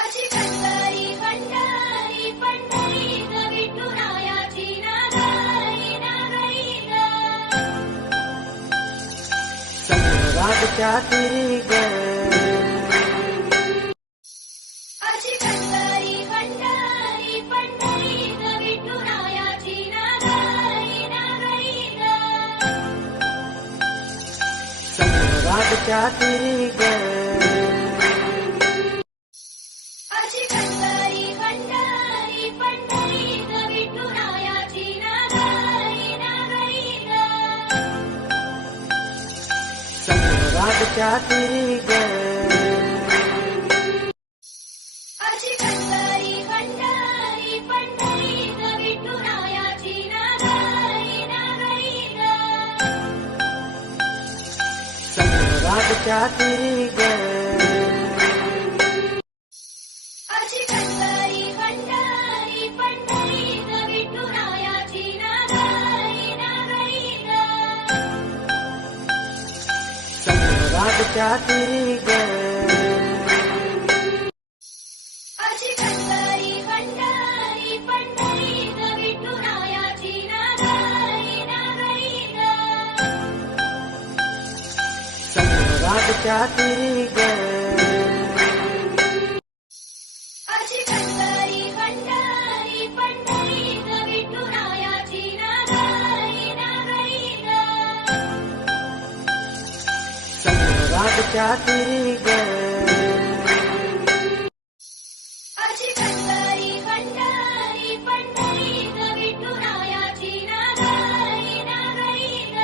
अशी कंदारी भंडारी पंढरी ग विठुरायाची नागरी नागरी ग. संग्रामच्या तिरी ग. अशी कंदारी भंडारी पंढरी ग विठुरायाची नागरी नागरी ग. संग्रामच्या तिरी ग. अशी कंदारी भंडारी पंढरी ग विठुरायाची नागरी नागरी ग. संग्रामच्या तिरी ग. अशी कंदारी भंडारी पंढरी ग विठुरायाची नागरी नागरी ग. संग्रामच्या तिरी ग. अशी कंदारी भंडारी पंढरी ग विठुरायाची नागरी नागरी ग. संग्रामच्या तिरी ग. अशी कंदारी भंडारी पंढरी ग विठुरायाची नागरी नागरी ग. संग्रामच्या तिरी ग. अशी कंदारी भंडारी पंढरी ग विठुरायाची नागरी नागरी ग. संग्रामच्या तिरी ग. अशी कंदारी भंडारी पंढरी ग विठुरायाची नागरी नागरी ग.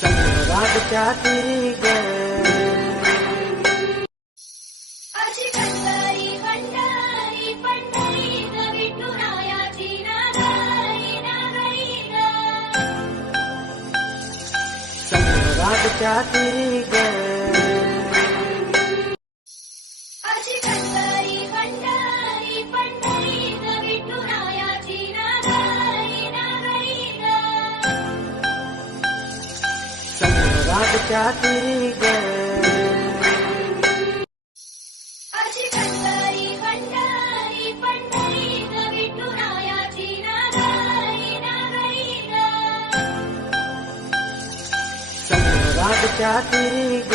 संग्रामच्या तिरी ग. अशी कंदारी भंडारी पंढरी ग विठुरायाची नागरी नागरी ग. संग्रामच्या तिरी ग. अशी कंदारी भंडारी पंढरी ग विठुरायाची नागरी नागरी ग. संग्रामच्या तिरी ग. अशी कंदारी भंडारी पंढरी ग विठुरायाची नागरी नागरी ग. संग्रामच्या तिरी ग.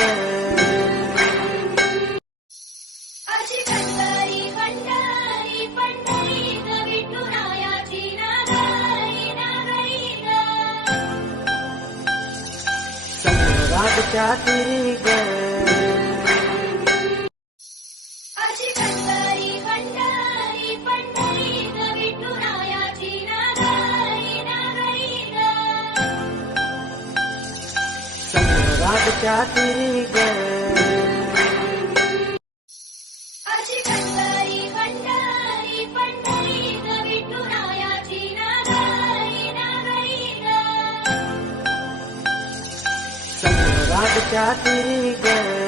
अशी कंदारी भंडारी पंढरी ग विठुरायाची नागरी नागरी ग. संग्रामच्या तिरी ग. अशी कंदारी भंडारी पंढरी ग विठुरायाची नागरी नागरी ग. संग्रामच्या तिरी ग. अशी कंदारी भंडारी पंढरी ग विठुरायाची नागरी नागरी ग. संग्रामच्या तिरी ग.